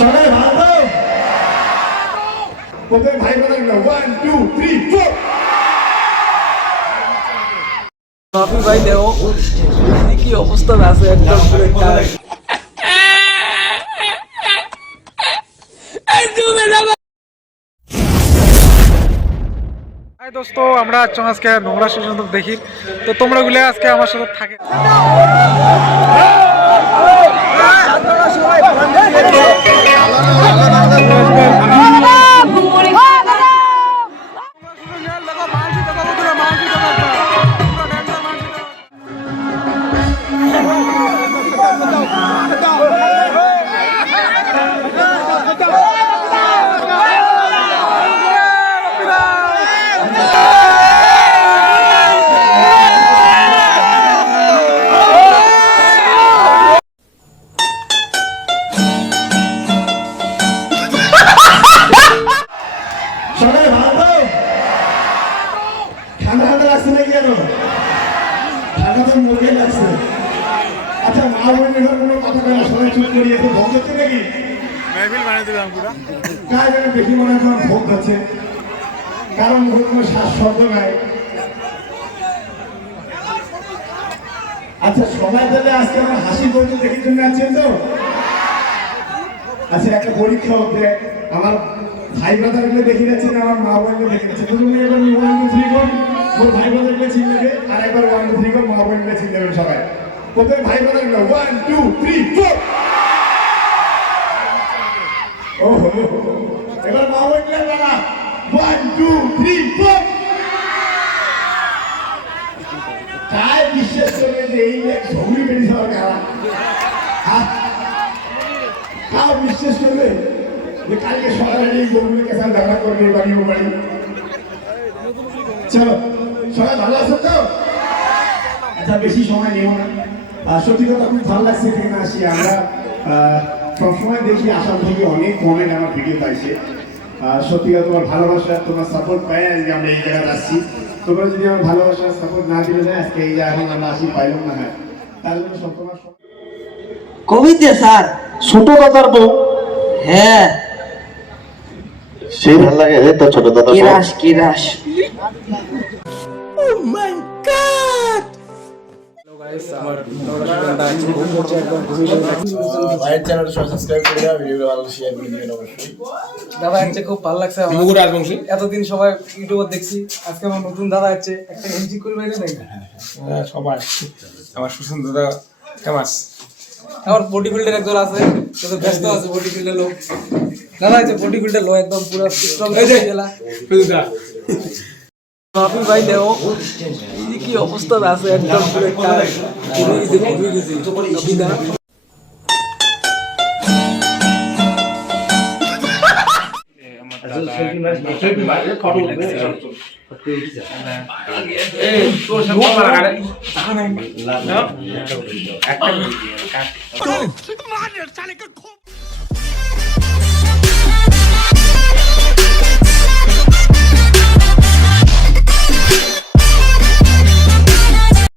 সবাই ভালো প্রথমে ভাই বলেন না 1 2 3 4 আপনি ভাই দেও কি অবস্থা আছে একদম পুরো টাই হাই দোস্ত আমরা আজকে নোংরা সুযোগ দেখি তো তোমরা গুলো আজকে আমার সাথে থাকে আচ্ছা মা বোনের কোনো কথা বলা সবাই চুপ করিয়ে তো ভোগ হচ্ছে নাকি মেহফিল বানিয়ে দিলাম পুরা কাজ যেন দেখি মনে হয় ভোগ হচ্ছে কারণ কোনো শ্বাস শব্দ নাই আচ্ছা সবাই তাহলে আজকে আমার হাসি বলতে দেখে জন্য আছেন তো আচ্ছা একটা পরীক্ষা হচ্ছে আমার ভাই ব্রাদারগুলো দেখে যাচ্ছেন আমার মা বোনগুলো দেখে যাচ্ছে তুমি এবার 1 2 3 কোন মোর ভাই ব্রাদারগুলো চিনে নেবে আর একবার 1 2 3 কোন মা বোনগুলো চিনে নেবেন সবাই প্রথমে ভাই ব্রাদারগুলো 1 2 3 4 ওহো এবার মা বোনগুলো বাবা 1 2 3 4 কায় বিশ্বাস করবে যে এই এক ঝগড়ি বেরিয়ে যাওয়ার কারণ কাউ বিশ্বাস করবে যে কালকে সকালে এই গরুগুলো কেসা ঝগড়া করবে বাড়ি ও বাড়ি চলো সবাই ভালো আছো তো আচ্ছা বেশি সময় নেব না সত্যি কথা খুব ভালো লাগছে এখানে আসি আমরা সবসময় দেখি আসাম থেকে অনেক কমেন্ট আমার ভিডিও পাইছে সত্যি কথা তোমার ভালোবাসা তোমার সাপোর্ট পাই আজকে আমরা এই জায়গায় আসছি তোমরা যদি আমার ভালোবাসা সাপোর্ট না দিলে যায় আজকে এই জায়গায় এখন আমরা আসি পাইলাম না হ্যাঁ তার জন্য সব তোমার কবিতে স্যার ছোট দাদার বউ হ্যাঁ সেই ভালো লাগে রে তো ছোট দাদা কিরাস ও মাই গড হ্যালো গাইস আমার নোংরা সুযোগটা খুব করছে একদম ভাইয়ের চ্যানেলটা সবাই সাবস্ক্রাইব করে দাও ভিডিওটা ভালো শেয়ার করে দিবেন অবশ্যই দাদা আজকে খুব ভালো লাগছে আমার মুগুর রাজবংশী এতদিন সবাই ইউটিউবার দেখছি আজকে আমার নতুন দাদা আছে একটা এনজি করবে না নাকি সবাই আমার সুশান্ত দাদা ফেমাস আমার বডি বিল্ডার একজন আছে তো ব্যস্ত আছে বডি বিল্ডার লোক দাদা আছে বডি বিল্ডার লোক একদম পুরো স্ট্রং হয়ে গেলা ফেলুদা আপনি ভাই দেও কি অবস্থা আছে একদম পুরো টাই পুরো ইতে ঘুরে গেছে অবিদা তোর সব মারা গাড়ি একটা